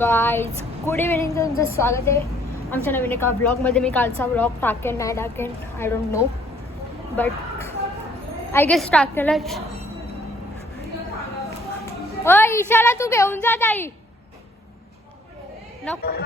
Guys good इव्हिनिंगचं तुमचं स्वागत आहे आमच्या नवीन एका ब्लॉगमध्ये. मी कालचा ब्लॉग टाकेन नाही टाकेन I don't know, but I guess टाकेलच. ओ ईशाला तू घेऊन जा ताई. नको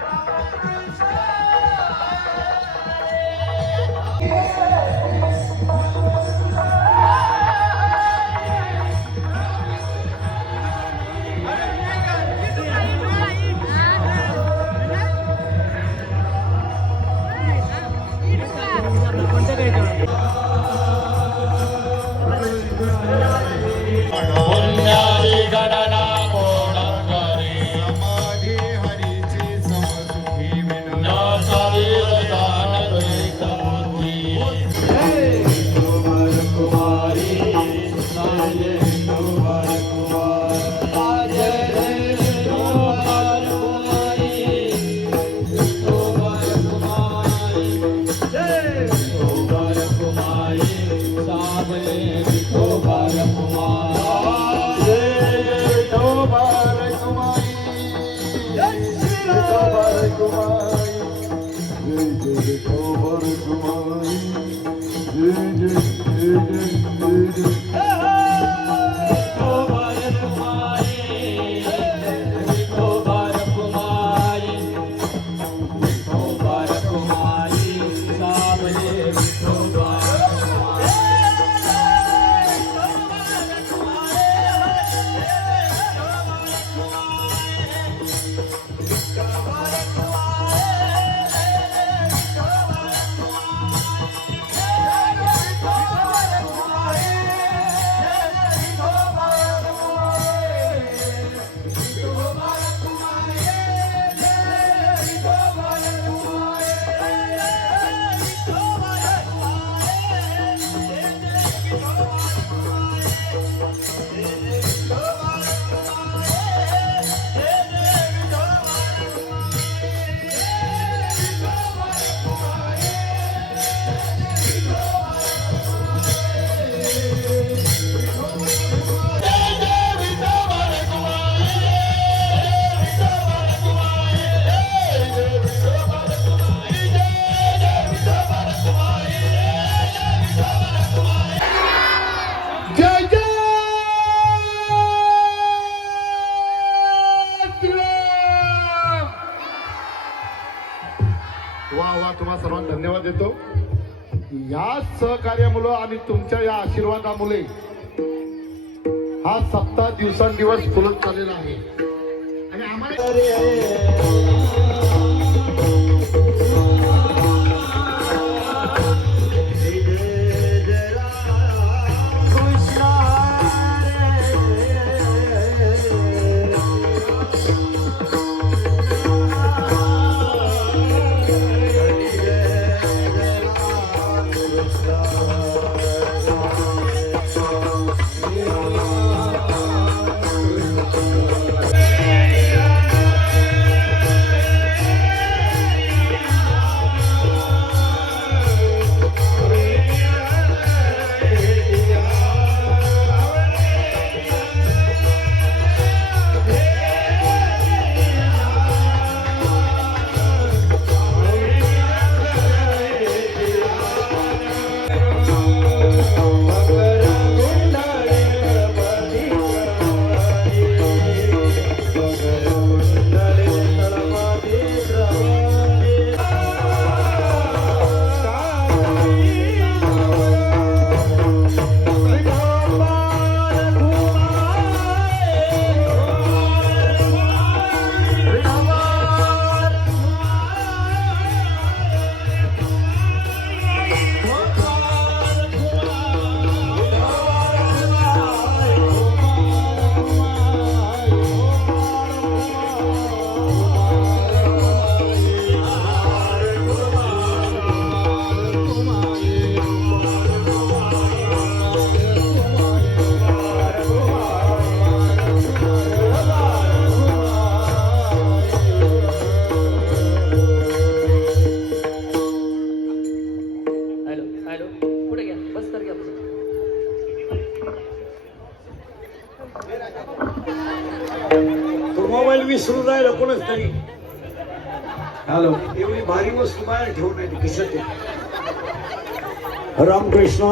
तुम्हा सर्वांना धन्यवाद देतो. या सहकार्यामुळे आणि तुमच्या या आशीर्वादामुळे हा सप्ताह दिवसांदिवस फुलत चाललेला आहे आणि आम्हाला द्यायला कोणच तरी हॅलो एवढी भारी वस्तू बाहेर ठेवून नाही किशोर रामकृष्ण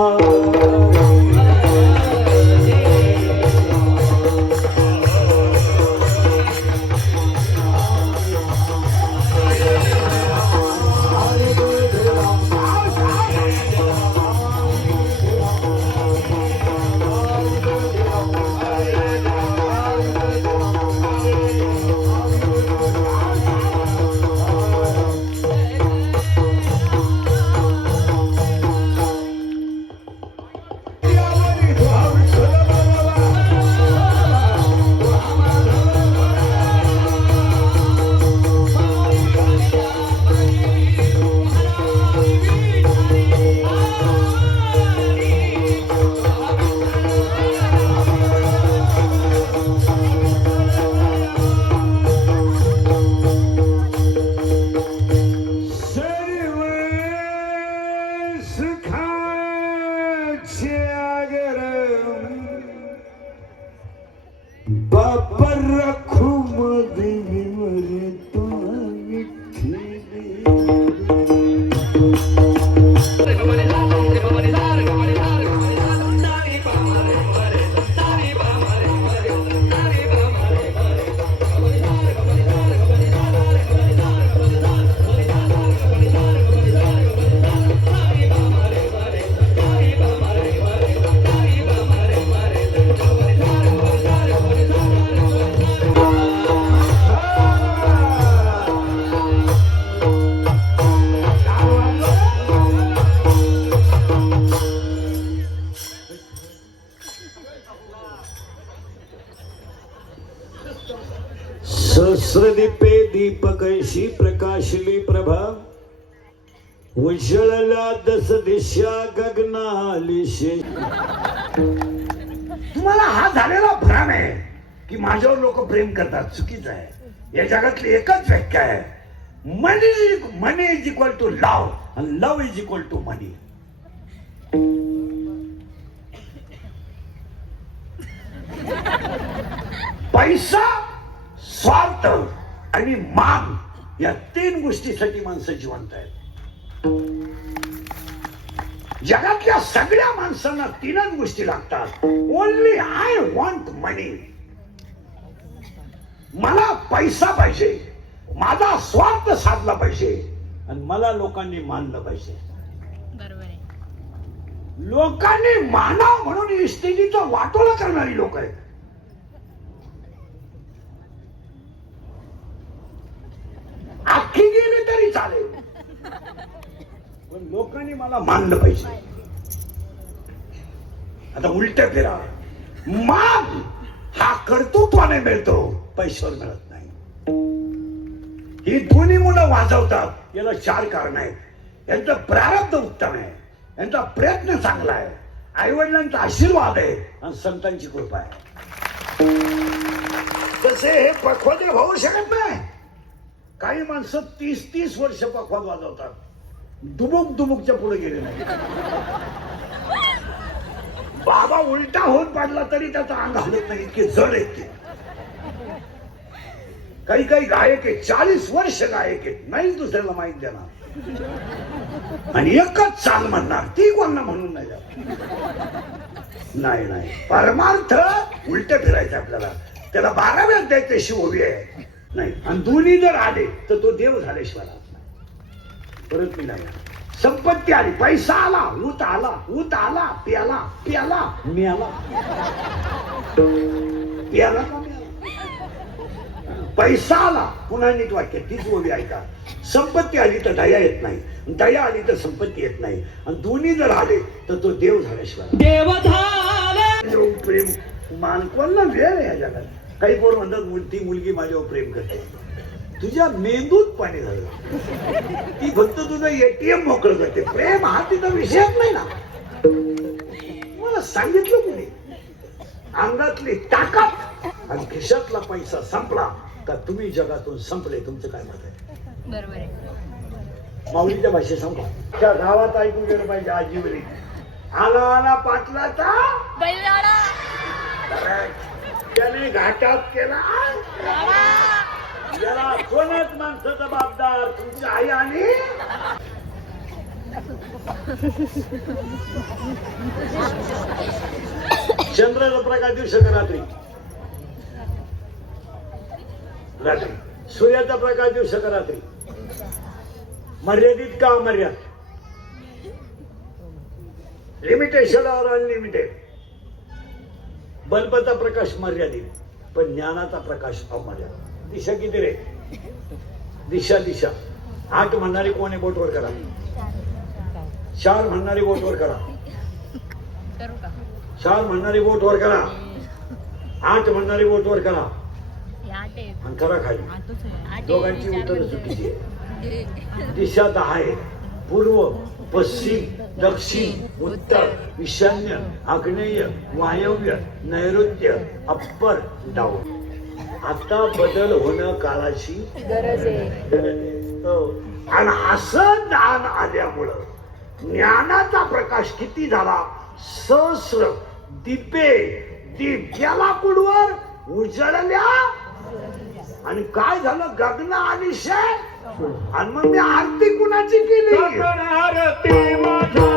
सहस्रदीपे दीपकैशी प्रकाशली प्रभा उजळल्या दस दिशा गगनालिशे. तुम्हाला हा झालेला भ्रम आहे की माझ्यावर लोक प्रेम करतात, चुकीचं आहे. या जगातली एकच व्याख्या आहे, मनी इज इक्वल टू लव आणि लव इज इक्वल टू मनी. पैसा, स्वार्थ आणि मान या तीन गोष्टीसाठी माणसं जिवंत आहेत. जगातल्या सगळ्या माणसांना तीनच गोष्टी लागतात. ओनली आय वॉन्ट मनी. मला पैसा पाहिजे, माझा स्वार्थ साधला पाहिजे आणि मला लोकांनी मानलं पाहिजे. लोकांनी मानाव म्हणून इस्टेजीचं वाटोळं करणारी लोक आहेत. अख्खी गेली तरी चालेल, पण लोकांनी मला मानलं पाहिजे. आता उलट फिरा, मान हा कर्तृत्वाने मिळतो, पैशावर मिळत नाही. ही दोन्ही मुलं वाजवतात, याला चार कारण आहेत. यांचं प्रारब्ध उत्तम आहे, यांचा प्रयत्न चांगला आहे, आई वडिलांचा आशीर्वाद आहे आणि संतांची कृपा आहे. तसे हे पखवादे होऊ शकत नाही. काही माणसं 30-30 वर्ष पखवाद वाजवतात, दुबुकच्या पुढे गेले नाही. बाबा उलटा होत पडला तरी त्याचा अंग हलत नाही, इतके जड आहेत ते. काही गायक आहेत, 40 वर्ष गायक आहेत, नाहीच दुसऱ्याला माहित देणार आणि एकच चाल म्हणणार, ती कोणा म्हणून नाही जात. नाही, परमार्थ उलट फिरायचं आपल्याला. त्याला 12व्यात द्यायचं शिवोवी आहे नाही. आणि दोन्ही जर आले तर तो देव झाल्याशिवाय परत मी नाही. संपत्ती आली, पैसा आला, ऊत आला, प्याला मी आला, प्याला का मी आला. पैसा आला, पुन्हा नीट वाक्य तीच ओवी ऐका. संपत्ती आली तर दया येत नाही, दया आली तर संपत्ती येत नाही, आणि दोन्ही जर आले तर तो देव झाल्याशिवाय देव झाला. प्रेम मानकोला वेळ आहे या जगात. काही पोर म्हणतात ती मुलगी माझ्यावर प्रेम करते. तुझ्या मेंदूत पाणी झालं, ती फक्त तुझं एटीएम मोकळं करते. प्रेम हा तिचा विषयच नाही ना. मला सांगितलं कोणी, अंगातली ताकद आणि खिशातला पैसा संपला का तुम्ही जगातून संपले. तुमचं काय मत आहे? बरोबर आहे. माऊलीच्या भाषेत सांगतो, त्या गावात ऐकून गेलं पाहिजे. आजीवरी आला पाटलाचा बैलगाडा, त्याने घाटात केला याला कोणच माणसं जबाबदार, तुमची आई आणि चंद्राचा प्रकाश दिवस का रात्री? रात्री. सूर्याचा प्रकाश दिवस का रात्री? मर्यादित का अमर्याद? लिमिटेशन और अनलिमिटेड. बल्बाचा प्रकाश मर्यादित, पण ज्ञानाचा प्रकाश अमर्यादित. दिशा किती रे? दिशा दिशा 8 म्हणणारी कोणी बोटवर करा, 4 म्हणणारी बोटवर करा, 4 म्हणणारी बोटवर करा, 8 म्हणणारी बोटवर करा आणि करा खाली. दोघांची उत्तर चुकीची आहे. दिशा 10 आहे. पूर्व, पश्चिम, दक्षिण, उत्तर, ईशान्य, आग्नेय, वायव्य, नैऋत्य, अप्पर, डाऊन. आता बदल होणं काळाची गरज आहे. हो. आणि असं ज्ञान आल्यामुळं ज्ञानाचा प्रकाश किती झाला? सहस्र दीपे दीप गेला कुडवर उजळल्या. आणि काय झालं? गगन आणि शय. आणि मग मी आरती कुणाची केली? आरती माझ्या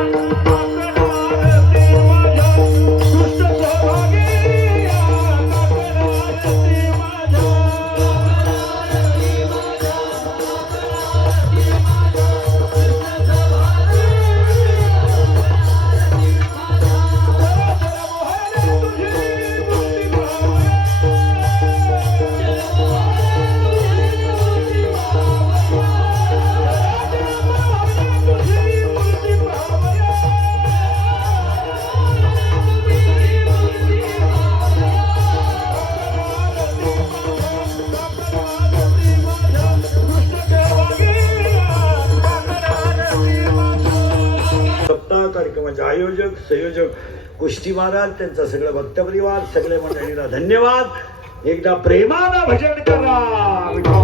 कार्यक्रमाचे आयोजक संयोजक कुष्टी महाराज, त्यांचा सगळं भक्त परिवार, सगळ्या मंडळीला धन्यवाद. एकदा प्रेमानं भजन करा.